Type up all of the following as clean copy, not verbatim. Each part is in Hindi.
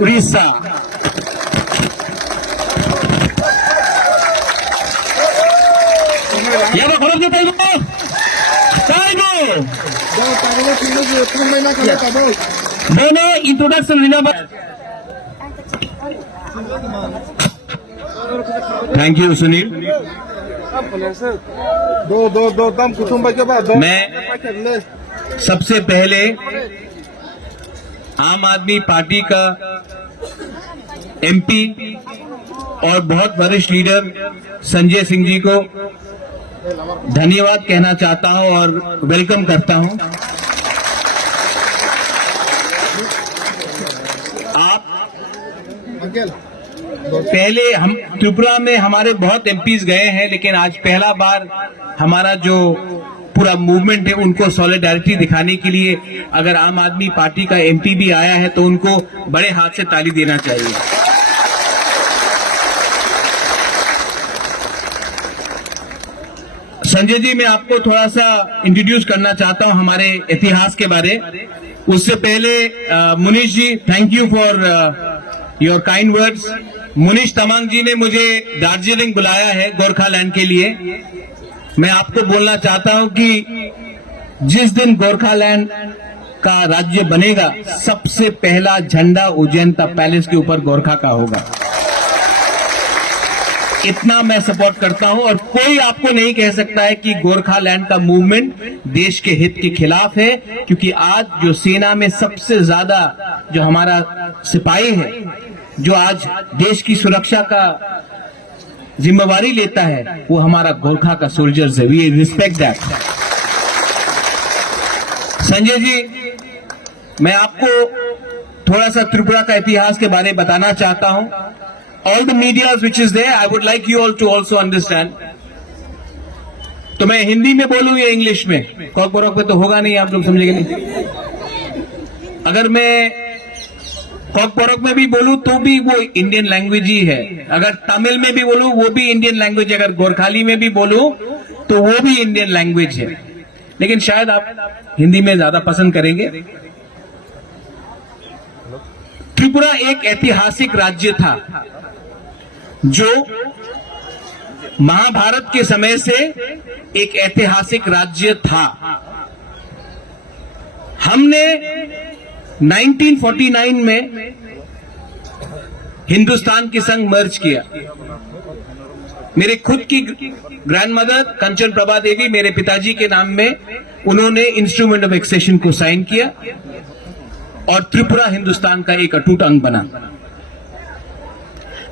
उड़ीसा। यार खबर देता है दोनों इंट्रोडक्शन लेना। Thank you Sunil. दो दम कुटुंब के बाद मैं सबसे पहले आम आदमी पार्टी का एमपी और बहुत वरिष्ठ लीडर संजय सिंह जी को धन्यवाद कहना चाहता हूं और वेलकम करता हूं। आप पहले हम त्रिपुरा में हमारे बहुत एमपीज गए हैं, लेकिन आज पहला बार हमारा जो पूरा मूवमेंट है उनको सॉलिडारिटी दिखाने के लिए अगर आम आदमी पार्टी का एमपी भी आया है तो उनको बड़े हाथ से ताली देना चाहिए। संजय जी, मैं आपको थोड़ा सा इंट्रोड्यूस करना चाहता हूं हमारे इतिहास के बारे। उससे पहले Munish ji, thank you for your kind words. Munish Tamang ji ने मुझे दार्जिलिंग बुलाया है गोरखालैंड के लिए। मैं आपको बोलना चाहता हूं कि जिस दिन गोरखालैंड का राज्य बनेगा, सबसे पहला झंडा उज्जैनता पैलेस के ऊपर गोरखा का होगा। इतना मैं सपोर्ट करता हूं और कोई आपको नहीं कह सकता है कि गोरखालैंड का मूवमेंट देश के हित के खिलाफ है, क्योंकि आज जो सेना में सबसे ज्यादा जो हमारा सिपाही है, जो आज देश की सुरक्षा का जिम्मेवारी लेता है, वो हमारा गोरखा का सोल्जर्स है। We respect that. Sanjay ji, मैं आपको थोड़ा सा त्रिपुरा का इतिहास के बारे में बताना चाहता हूं। All the media which is there, I would like you all to also understand. तो मैं हिंदी में बोलूं या इंग्लिश में? कॉक बॉक पे तो होगा नहीं, आप लोग समझेंगे नहीं। अगर मैं कॉक बॉक में भी बोलूं तो भी वो इंडियन लैंग्वेज ही है। अगर तमिल में भी बोलूं वो भी इंडियन लैंग्वेज है। अगर गोरखाली में भी बोलूं तो वो भी इंडियन लैंग्वेज है। लेकिन शायद आप हिंदी में ज्यादा पसंद करेंगे। त्रिपुरा एक ऐतिहासिक राज्य था जो महाभारत के समय से एक ऐतिहासिक राज्य था। हमने 1949 में हिंदुस्तान के संग मर्ज किया। मेरे खुद की ग्रैंडमदर कंचन प्रभा देवी मेरे पिताजी के नाम में उन्होंने इंस्ट्रूमेंट ऑफ एक्सेशन को साइन किया और त्रिपुरा हिंदुस्तान का एक अटूट अंग बना।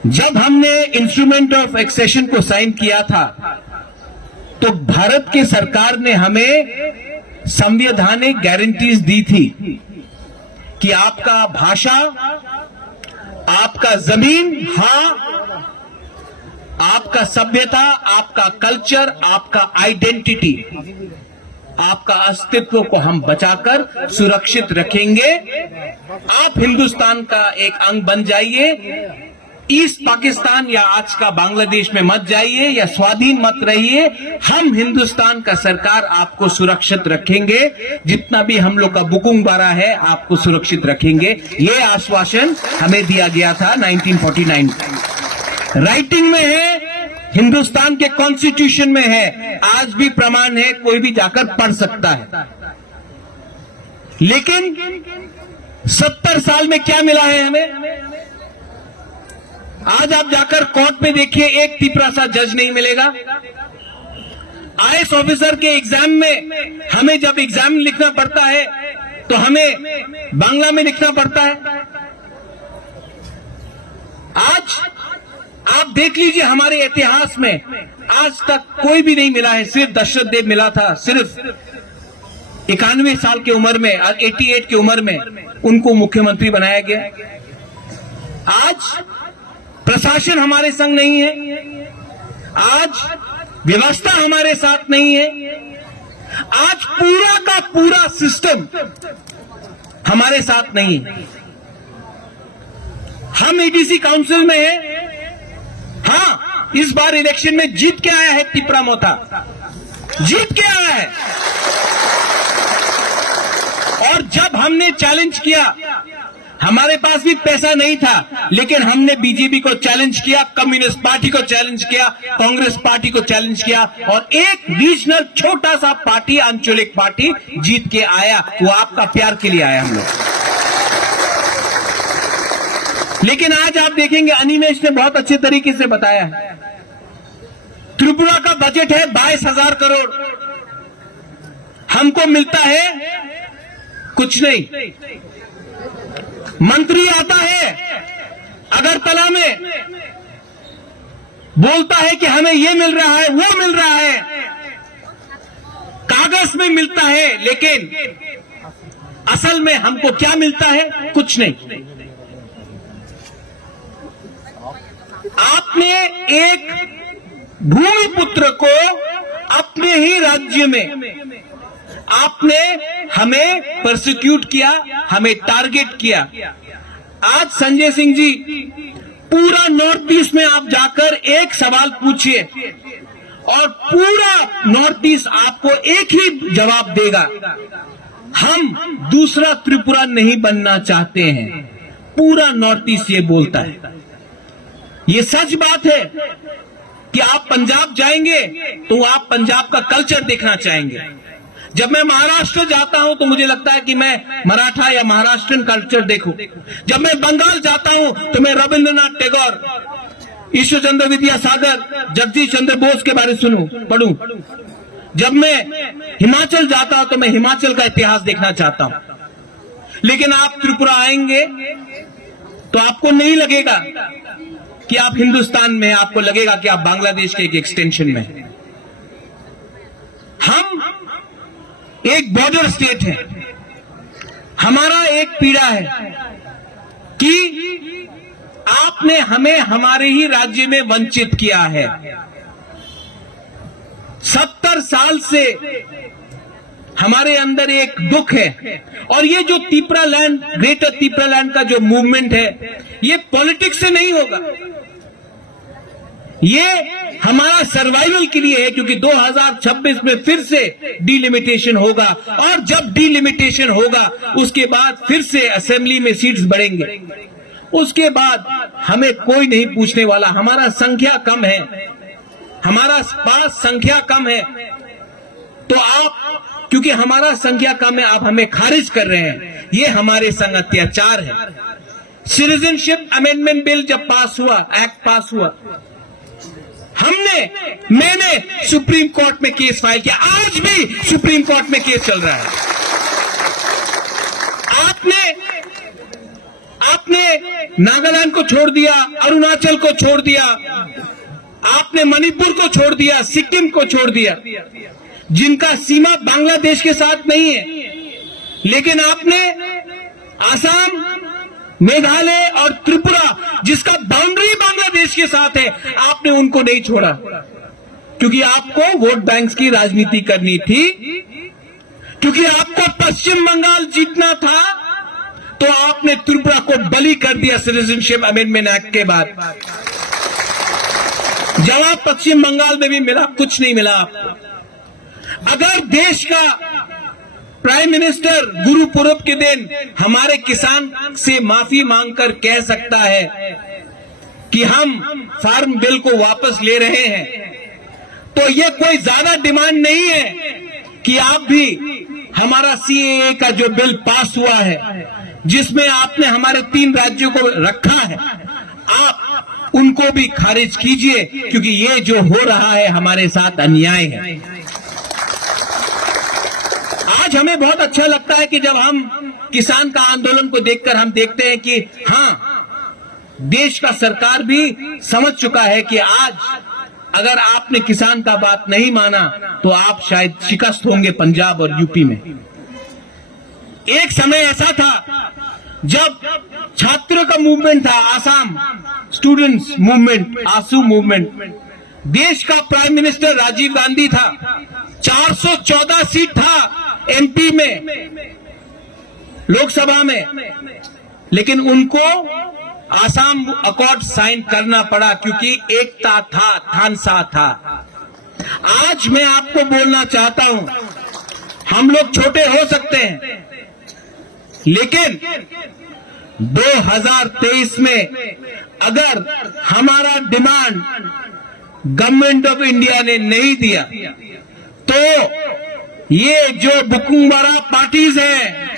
जब हमने इंस्ट्रूमेंट ऑफ एक्सेशन को साइन किया था तो भारत की सरकार ने हमें संवैधानिक गारंटीज दी थी कि आपका भाषा, आपका जमीन, हाँ, आपका सभ्यता, आपका कल्चर, आपका आइडेंटिटी, आपका अस्तित्व को हम बचाकर सुरक्षित रखेंगे। आप हिंदुस्तान का एक अंग बन जाइए। ईस्ट पाकिस्तान या आज का बांग्लादेश में मत जाइए या स्वाधीन मत रहिए। हम हिंदुस्तान का सरकार आपको सुरक्षित रखेंगे। जितना भी हम लोग का बुकुंग बारा है आपको सुरक्षित रखेंगे। ये आश्वासन हमें दिया गया था 1949। राइटिंग में है, हिंदुस्तान के कॉन्स्टिट्यूशन में है, आज भी प्रमाण है, कोई भी जाकर पढ़ सकता है। लेकिन 70 साल में क्या मिला है हमें? आज आप जाकर कोर्ट में देखिए, एक तिपरा सा जज नहीं मिलेगा। आईएएस ऑफिसर के एग्जाम में हमें जब एग्जाम लिखना पड़ता है तो हमें बांग्ला में लिखना पड़ता है। आज आप देख लीजिए, हमारे इतिहास में आज तक कोई भी नहीं मिला है। सिर्फ दशरथ देव मिला था, सिर्फ 91 साल की उम्र में, 88 की उम्र में उनको मुख्यमंत्री बनाया गया। आज प्रशासन हमारे संग नहीं है, आज व्यवस्था हमारे साथ नहीं है, आज पूरा का पूरा सिस्टम हमारे साथ नहीं है। हम एडीसी काउंसिल में हैं। हाँ, इस बार इलेक्शन में जीत के आया है तिपरा मोथा, जीत के आया है। और जब हमने चैलेंज किया हमारे पास भी पैसा नहीं था, लेकिन हमने बीजेपी को चैलेंज किया, कम्युनिस्ट पार्टी को चैलेंज किया, कांग्रेस पार्टी को चैलेंज किया, और एक रीजनल छोटा सा पार्टी, आंचलिक पार्टी जीत के आया। वो आपका प्यार के लिए आया हम लोग। लेकिन आज आप देखेंगे, अनिमेश ने बहुत अच्छे तरीके से बताया है, त्रिपुरा का बजट है 22,000 करोड़, हमको मिलता है कुछ नहीं। मंत्री आता है अगरतला में, बोलता है कि हमें ये मिल रहा है, वो मिल रहा है, कागज में मिलता है, लेकिन असल में हमको क्या मिलता है? कुछ नहीं। आपने एक भूमिपुत्र को अपने ही राज्य में आपने हमें परसिक्यूट किया, हमें टारगेट किया। आज संजय सिंह जी, पूरा नॉर्थ ईस्ट में आप जाकर एक सवाल पूछिए और पूरा नॉर्थ ईस्ट आपको एक ही जवाब देगा, हम दूसरा त्रिपुरा नहीं बनना चाहते हैं। पूरा नॉर्थ ईस्ट ये बोलता है। ये सच बात है कि आप पंजाब जाएंगे तो आप पंजाब का कल्चर देखना चाहेंगे। जब मैं महाराष्ट्र जाता हूं तो मुझे लगता है कि मैं मराठा या महाराष्ट्रन कल्चर देखूं। जब मैं बंगाल जाता हूं तो मैं रविंद्रनाथ टैगोर, ईश्वर चंद्र विद्यासागर, जगदीश चंद्र बोस के बारे में पढ़ूं। जब मैं हिमाचल जाता हूं तो मैं हिमाचल का इतिहास देखना चाहता हूं। लेकिन आप त्रिपुरा आएंगे तो आपको नहीं लगेगा कि आप हिंदुस्तान में, आपको लगेगा कि आप बांग्लादेश के एक एक्सटेंशन में हैं। हम एक बॉर्डर स्टेट है। हमारा एक पीड़ा है कि आपने हमें हमारे ही राज्य में वंचित किया है। 70 साल से हमारे अंदर एक दुख है, और ये जो Tipra land, greater Tipra land का जो मूवमेंट है, ये पॉलिटिक्स से नहीं होगा, ये हमारा सर्वाइवल के लिए है। क्योंकि 2026 में फिर से डिलिमिटेशन होगा, और जब डिलिमिटेशन होगा उसके बाद फिर से असेंबली में सीट्स बढ़ेंगे। उसके बाद हमें कोई नहीं पूछने वाला। हमारा संख्या कम है, हमारा पास संख्या कम है, तो आप, क्योंकि हमारा संख्या कम है, आप हमें खारिज कर रहे हैं। ये हमारे संग अत्याचार है। सिटीजनशिप अमेंडमेंट बिल जब पास हुआ, एक्ट पास हुआ, मैंने सुप्रीम कोर्ट में केस फाइल किया। आज भी सुप्रीम कोर्ट में केस चल रहा है। आपने नागालैंड को छोड़ दिया, अरुणाचल को छोड़ दिया, आपने मणिपुर को छोड़ दिया, सिक्किम को छोड़ दिया, जिनका सीमा बांग्लादेश के साथ नहीं है। लेकिन आपने आसाम, मेघालय और त्रिपुरा, जिसका बाउंड्री बांग्लादेश के साथ है, आपने उनको नहीं छोड़ा, क्योंकि आपको वोट बैंक की राजनीति करनी थी, क्योंकि आपको पश्चिम बंगाल जीतना था, तो आपने त्रिपुरा को बलि कर दिया सिटीजनशिप अमेंडमेंट एक्ट के बाद। जवाब पश्चिम बंगाल में भी मिला, कुछ नहीं मिला। अगर देश का प्राइम मिनिस्टर गुरु पूरब के दिन हमारे किसान से माफी मांगकर कह सकता है कि हम फार्म बिल को वापस ले रहे हैं, तो ये कोई ज्यादा डिमांड नहीं है कि आप भी हमारा सीएए का जो बिल पास हुआ है, जिसमें आपने हमारे 3 राज्यों को रखा है, आप उनको भी खारिज कीजिए, क्योंकि ये जो हो रहा है हमारे साथ अन्याय है। आज हमें बहुत अच्छा लगता है कि जब हम किसान का आंदोलन को देखकर हम देखते हैं कि हाँ, देश का सरकार भी समझ चुका है कि आज अगर आपने किसान का बात नहीं माना तो आप शायद शिकस्त होंगे पंजाब और यूपी में। एक समय ऐसा था जब छात्रों का मूवमेंट था, आसाम स्टूडेंट्स मूवमेंट, आसू मूवमेंट, देश का प्राइम मिनिस्टर राजीव गांधी था, 414 सीट था एमपी में, लोकसभा में, लेकिन उनको आसाम अकॉर्ड साइन करना पड़ा, क्योंकि एकता था, थानसा था। आज मैं आपको बोलना चाहता हूं, हम लोग छोटे हो सकते हैं, लेकिन 2023 में अगर हमारा डिमांड गवर्नमेंट ऑफ इंडिया ने नहीं दिया तो ये जो बुकुंबारा पार्टीज हैं,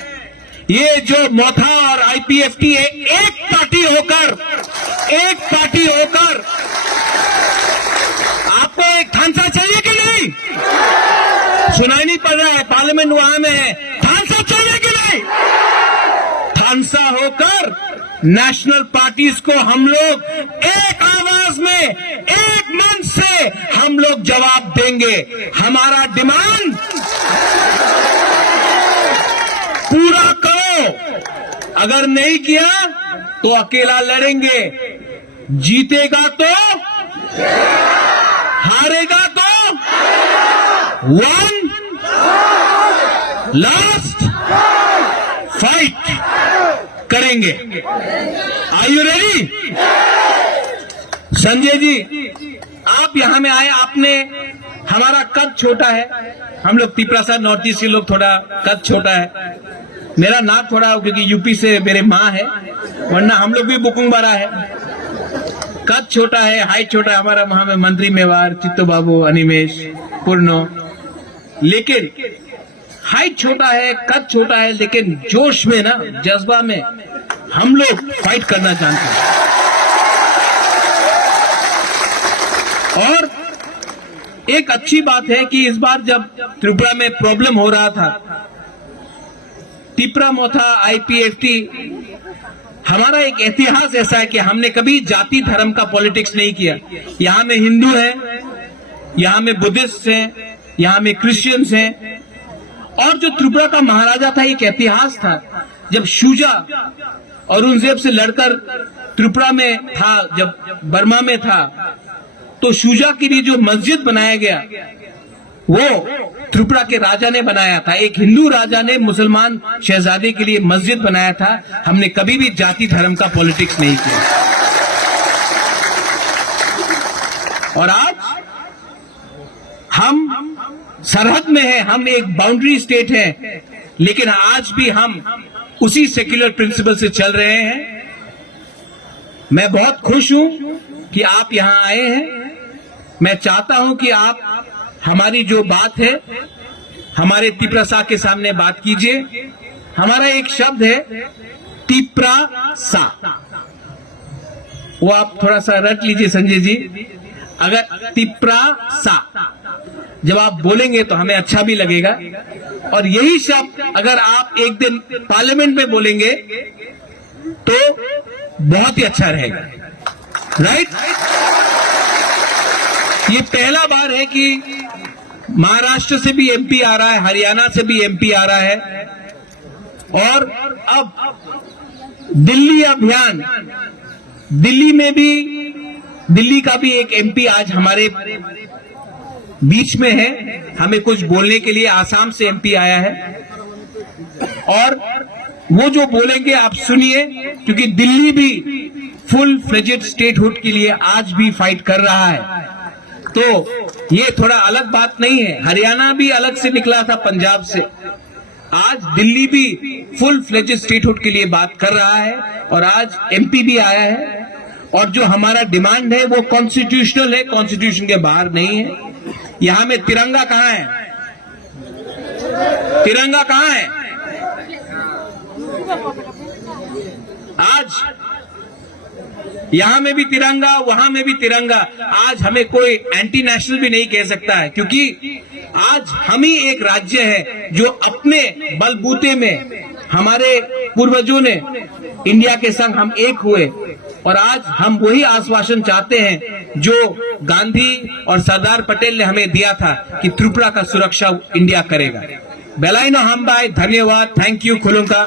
ये जो मोथा और आईपीएफटी है, एक पार्टी होकर आपको एक थानसा चाहिए कि नहीं? सुनाई नहीं पड़ रहा है, पार्लियामेंट वहां में है। थानसा चाहिए कि नहीं? थानसा होकर नेशनल पार्टीज को हम लोग एक आवाज में, एक मन से हम लोग जवाब देंगे। हमारा डिमांड पूरा करो, अगर नहीं किया तो अकेला लड़ेंगे, जीतेगा तो, हारेगा तो वन लास्ट फाइट करेंगे। Are you ready? Sanjay ji, आप यहां में आए, आपने, हमारा कद छोटा है, हम लोग तिपरासा नॉर्थ ईस्ट के लोग, थोड़ा कद छोटा है, मेरा नाक थोड़ा, क्योंकि यूपी से मेरे माँ है, वरना हम लोग भी बुकुंबारा है। कद छोटा है, हाइट छोटा है, हमारा वहां में मंत्री मेवार, चित्तो बाबू, अनिमेश, पूर्णो, लेकिन हाइट छोटा है, कद छोटा है, लेकिन जोश में ना, जज्बा में हम लोग फाइट करना चाहते हैं। और एक अच्छी बात है कि इस बार जब त्रिपुरा में प्रॉब्लम हो रहा था, तिपरा मोथा आईपीएफटी, हमारा एक इतिहास ऐसा है कि हमने कभी जाति धर्म का पॉलिटिक्स नहीं किया। यहां में हिंदू हैं, यहां में बुद्धिस्ट हैं, यहां में क्रिश्चियंस हैं। और जो त्रिपुरा का महाराजा था, एक इतिहास था, जब शुजा औरंगजेब से लड़कर त्रिपुरा में था, जब बर्मा में था, तो शुजा के लिए जो मस्जिद बनाया गया वो त्रिपुरा के राजा ने बनाया था। एक हिंदू राजा ने मुसलमान शहजादे के लिए मस्जिद बनाया था। हमने कभी भी जाति धर्म का पॉलिटिक्स नहीं किया। और आज हम सरहद में हैं, हम एक बाउंड्री स्टेट है, लेकिन आज भी हम उसी सेक्युलर प्रिंसिपल से चल रहे हैं। मैं बहुत खुश हूं कि आप यहां आए हैं। मैं चाहता हूं कि आप हमारी जो बात है, हमारे तिपरासा के सामने बात कीजिए। हमारा एक शब्द है तिपरासा, वो आप थोड़ा सा रट लीजिए संजय जी। अगर तिपरासा जब आप बोलेंगे तो हमें अच्छा भी लगेगा, और यही शब्द अगर आप एक दिन पार्लियामेंट में बोलेंगे तो बहुत ही अच्छा रहेगा, राइट? ये पहला बार है कि महाराष्ट्र से भी एमपी आ रहा है, हरियाणा से भी एमपी आ रहा है, और अब दिल्ली अभियान, दिल्ली में भी, दिल्ली का भी एक एमपी आज हमारे बीच में है, हमें कुछ बोलने के लिए आसाम से एमपी आया है। और वो जो बोलेंगे आप सुनिए, क्योंकि दिल्ली भी फुल फ्लेजेड स्टेटहुड के लिए आज भी फाइट कर रहा है। तो ये थोड़ा अलग बात नहीं है। हरियाणा भी अलग से निकला था पंजाब से, आज दिल्ली भी फुल फ्लेजेड स्टेटहुड के लिए बात कर रहा है, और आज एमपी भी आया है। और जो हमारा डिमांड है वो कॉन्स्टिट्यूशनल है, कॉन्स्टिट्यूशन के बाहर नहीं है। यहां में तिरंगा कहां है? तिरंगा कहां है? आज यहां में भी तिरंगा, वहां में भी तिरंगा। आज हमें कोई एंटी नेशनल भी नहीं कह सकता है, क्योंकि आज हम ही एक राज्य है जो अपने बलबूते में, हमारे पूर्वजों ने इंडिया के संग हम एक हुए, और आज हम वही आश्वासन चाहते हैं जो गांधी और सरदार पटेल ने हमें दिया था कि त्रिपुरा का सुरक्षा इंडिया करेगा। बेलाइनो हम भाई, धन्यवाद, थैंक यू, खुलुंका।